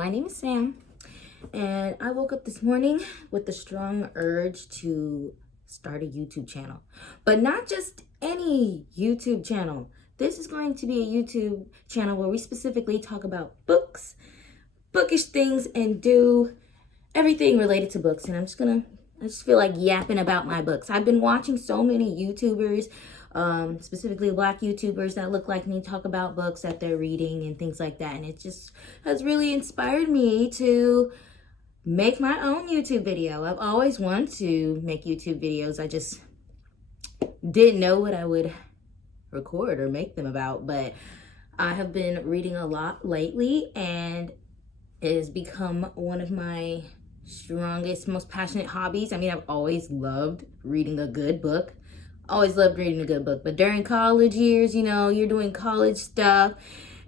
My name is Sam, and I woke up this morning with the strong urge to start a YouTube channel. But not just any YouTube channel. This is going to be a YouTube channel where we specifically talk about books, bookish things, and do everything related to books. And I just feel like yapping about my books. I've been watching so many YouTubers, specifically Black YouTubers that look like me, talk about books that they're reading and things like that. And it just has really inspired me to make my own YouTube video. I've always wanted to make YouTube videos. I just didn't know what I would record or make them about, but I have been reading a lot lately, and it has become one of my strongest, most passionate hobbies. I mean, I've always loved reading a good book. Always loved reading a good book. But during college years, you know, you're doing college stuff,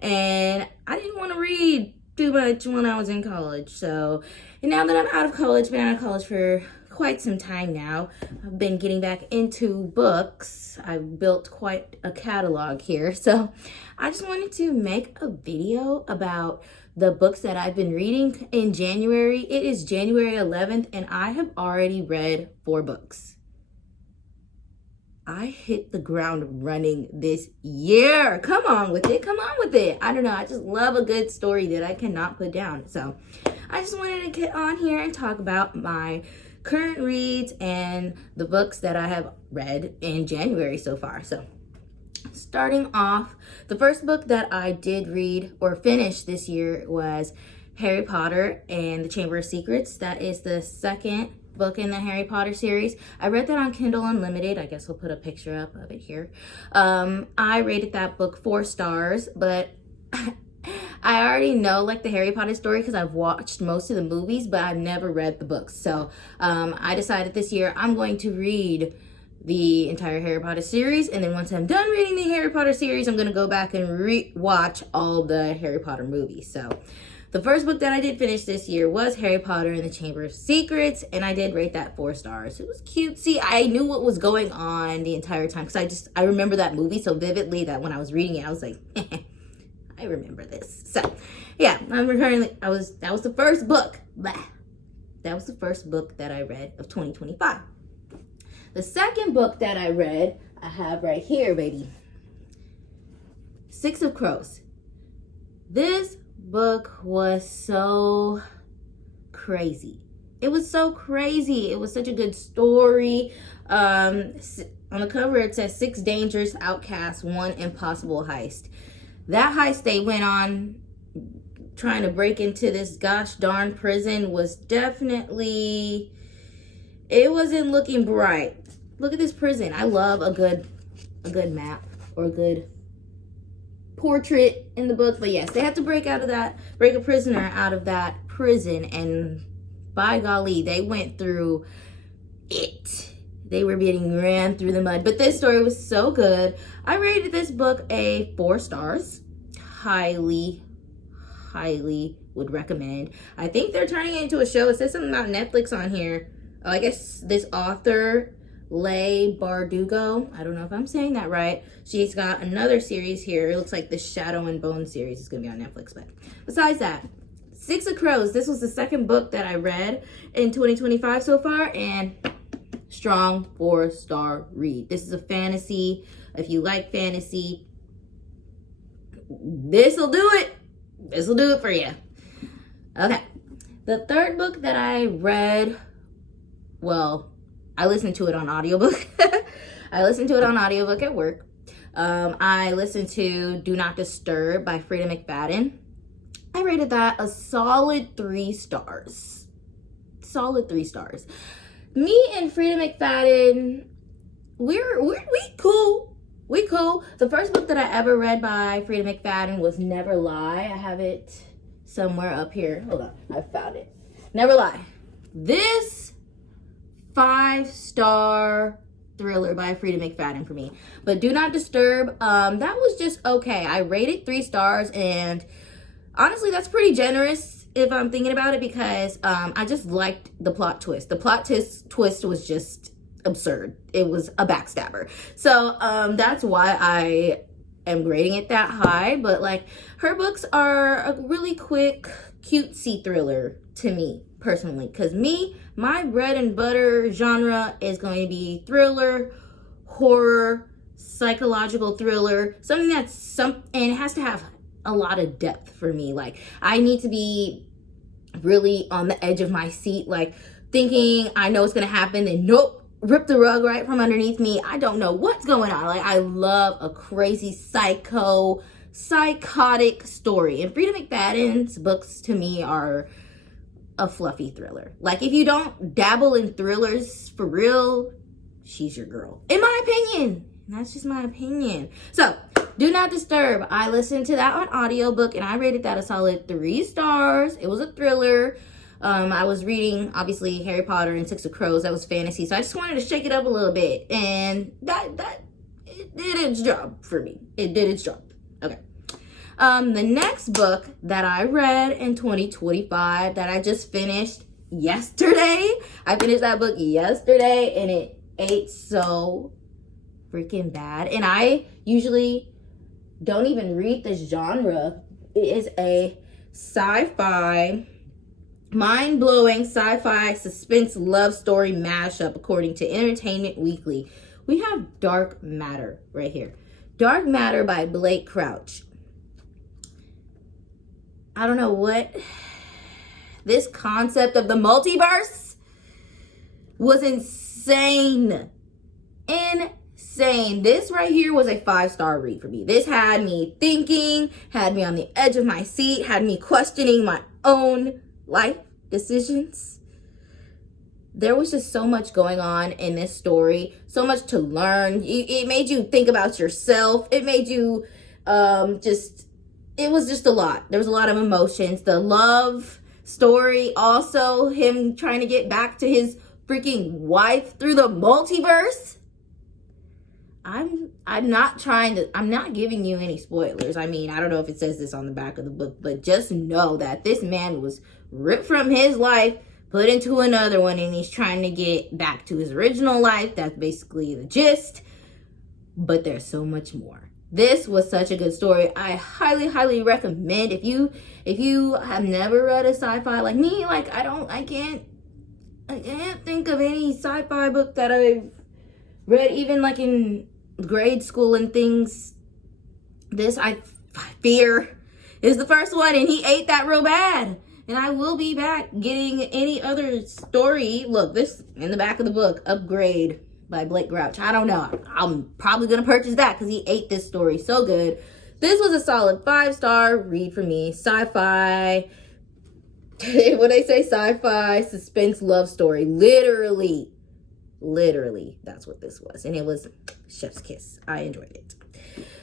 and I didn't want to read too much when I was in college. So, and now that I'm out of college, been out of college for quite some time now, I've been getting back into books. I've built quite a catalog here. So I just wanted to make a video about the books that I've been reading in January. It is January 11th, and I have already read 4 books. I hit the ground running this year. Come on with it. Come on with it. I don't know. I just love a good story that I cannot put down. So I just wanted to get on here and talk about my current reads and the books that I have read in January so far. So starting off, the first book that I did read or finish this year was Harry Potter and the Chamber of Secrets. That is the second book in the Harry Potter series. I read that on Kindle Unlimited. I guess I'll put a picture up of it here. I rated that book 4 stars, but I already know like the Harry Potter story because I've watched most of the movies, but I've never read the books. So I decided this year I'm going to read the entire Harry Potter series, and then once I'm done reading the Harry Potter series, I'm going to go back and watch all the Harry Potter movies. So the first book that I did finish this year was Harry Potter and the Chamber of Secrets, and I did rate that 4 stars. It was cutesy. I knew what was going on the entire time because I remember that movie so vividly that when I was reading it, I was like, I remember this. So yeah, that was the first book. That was the first book that I read of 2025. The second book that I read, I have right here, baby. 6 of Crows. This book was so crazy. It was so crazy. It was such a good story. On the cover, it says 6 dangerous outcasts, 1 impossible heist. That heist they went on trying to break into this gosh darn prison was definitely, it wasn't looking bright. Look at this prison. I love a good map or a good portrait in the book. But yes, they had to break a prisoner out of that prison, and by golly, they went through it. They were being ran through the mud. But this story was so good. I rated this book a 4 stars. Highly would recommend. I think they're turning it into a show. It says something about Netflix on here. Oh, I guess this author, Leigh Bardugo, I don't know if I'm saying that right. She's got another series here. It looks like the Shadow and Bone series is going to be on Netflix. But besides that, 6 of Crows. This was the second book that I read in 2025 so far, and strong 4-star read. This is a fantasy. If you like fantasy, this will do it. This will do it for you. Okay. The third book that I read, well, I listened to it on audiobook. I listened to it on audiobook at work. I listened to Do Not Disturb by Frida McFadden. I rated that a solid 3 stars. Solid 3 stars. Me and Frida McFadden, we cool. We cool. The first book that I ever read by Frida McFadden was Never Lie. I have it somewhere up here. Hold on. I found it. Never Lie. This 5-star thriller by Frida McFadden for me. But Do Not Disturb, that was just okay. I rated 3 stars, and honestly, that's pretty generous if I'm thinking about it, because I just liked the plot twist. The plot twist was just absurd. It was a backstabber. So that's why I am grading it that high, but like her books are a really quick, cutesy thriller to me personally. Because my bread and butter genre is going to be thriller, horror, psychological thriller, something that's and it has to have a lot of depth for me. Like I need to be really on the edge of my seat, like thinking I know what's gonna happen, and nope, rip the rug right from underneath me. I don't know what's going on. Like I love a crazy psychotic story, and Frida McFadden's books to me are a fluffy thriller. Like if you don't dabble in thrillers for real, she's your girl, in my opinion. And that's just my opinion. So Do Not Disturb, I listened to that on audiobook and I rated that a solid 3 stars. It was a thriller. I was reading, obviously, Harry Potter and Six of Crows. That was fantasy. So I just wanted to shake it up a little bit. And it did its job for me. It did its job. Okay. The next book that I read in 2025 that I just finished yesterday. I finished that book yesterday and it ate so freaking bad. And I usually don't even read this genre. It is a sci-fi, mind-blowing sci-fi suspense love story mashup according to Entertainment Weekly. We have Dark Matter right here. Dark Matter by Blake Crouch. I don't know what this concept of the multiverse was insane. Insane. This right here was a 5-star read for me. This had me thinking, had me on the edge of my seat, had me questioning my own life decisions. There was just so much going on in this story, so much to learn. It made you think about yourself. It made you it was just a lot. There was a lot of emotions. The love story, also him trying to get back to his freaking wife through the multiverse. I'm not giving you any spoilers. I mean, I don't know if it says this on the back of the book, but just know that this man was ripped from his life, put into another one, and he's trying to get back to his original life. That's basically the gist. But there's so much more. This was such a good story. I highly, highly recommend. If you have never read a sci-fi like me, like I can't think of any sci-fi book that I've read, even like in grade school and things. This, I fear, is the first one, and he ate that real bad. And I will be back getting any other story. Look, this in the back of the book, Upgrade by Blake Crouch. I don't know. I'm probably going to purchase that because he ate this story so good. This was a solid 5-star read for me. Sci-fi. When they say sci-fi, suspense love story. Literally, that's what this was. And it was chef's kiss. I enjoyed it.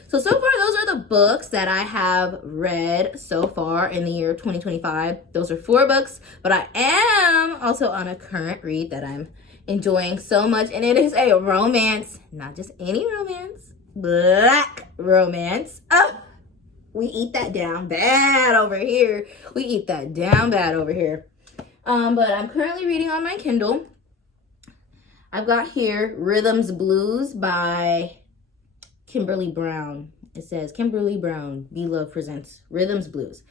So far, those are the books that I have read so far in the year 2025. Those are 4 books, but I am also on a current read that I'm enjoying so much, and it is a romance. Not just any romance, Black romance. Oh, we eat that down bad over here. But I'm currently reading on my Kindle. I've got here Rhythms Blues by Kimberly Brown. It says Kimberly Brown, Be Love presents Rhythms Blues.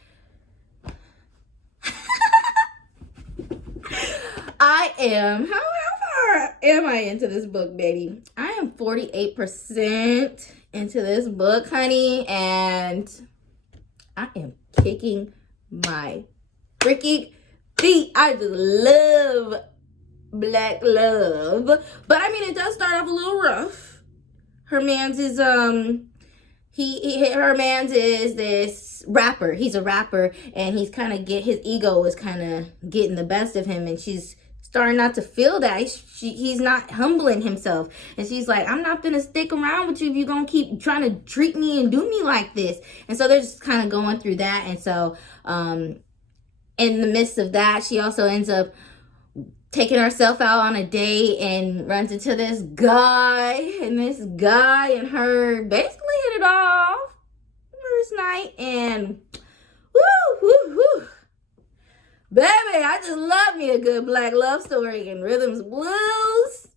How far am I into this book, baby? I am 48% into this book, honey, and I am kicking my freaking feet. I just love Black love. But I mean, it does start off a little rough. Her man's is this rapper. He's a rapper, and his ego is kind of getting the best of him, and she's starting not to feel that. He's not humbling himself, and she's like, I'm not gonna stick around with you if you're gonna keep trying to treat me and do me like this. And so they're just kind of going through that. And so in the midst of that, she also ends up taking herself out on a date and runs into this guy, and her basically hit it off first night, and woo. Baby, I just love me a good Black love story. And Rhythms Blues,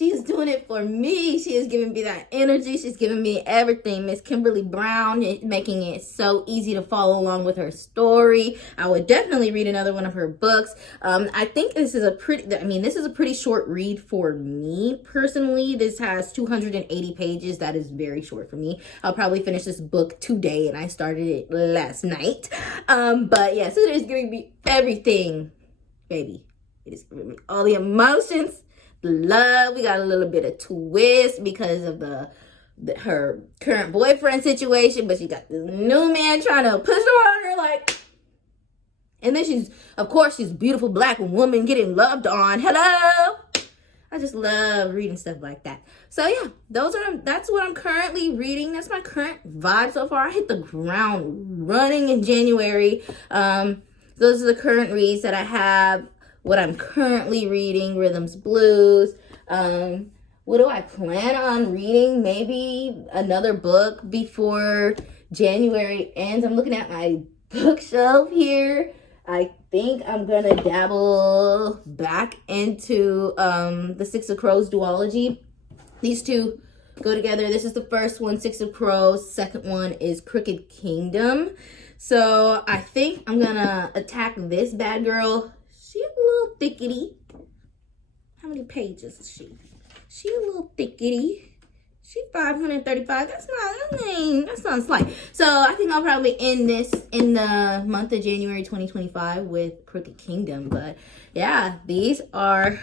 She's doing it for me. She is giving me that energy. She's giving me everything. Miss Kimberly Brown is making it so easy to follow along with her story. I would definitely read another one of her books. I think this is a pretty short read for me personally. This has 280 pages. That is very short for me. I'll probably finish this book today, and I started it last night. But yeah, so it is giving me everything, baby. It is giving me all the emotions. Love. We got a little bit of twist because of her current boyfriend situation, but she got this new man trying to push her on her, like, and then she's beautiful black woman getting loved on. Hello. I just love reading stuff like that. So yeah, that's what I'm currently reading. That's my current vibe so far. I hit the ground running in January. Those are the current reads that I have. What I'm currently reading, Rhythms Blues. What do I plan on reading? Maybe another book before January ends. I'm looking at my bookshelf here. I think I'm gonna dabble back into the Six of Crows duology. These two go together. This is the first one, Six of Crows. Second one is Crooked Kingdom. So I think I'm gonna attack this bad girl. She's a little thickety. How many pages is she? She a little thickety. She's 535. That's not slight. So I think I'll probably end this in the month of January 2025 with Crooked Kingdom. But yeah, these are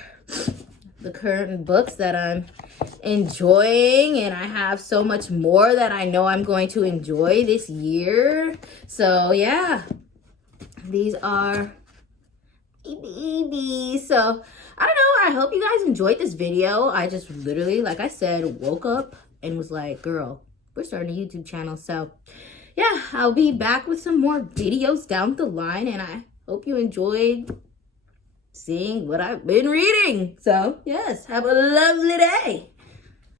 the current books that I'm enjoying, and I have so much more that I know I'm going to enjoy this year. So yeah, these are so I don't know, I hope you guys enjoyed this video. I just literally, like I said, woke up and was like, girl, we're starting a YouTube channel. So yeah, I'll be back with some more videos down the line, and I hope you enjoyed seeing what I've been reading. So yes, have a lovely day.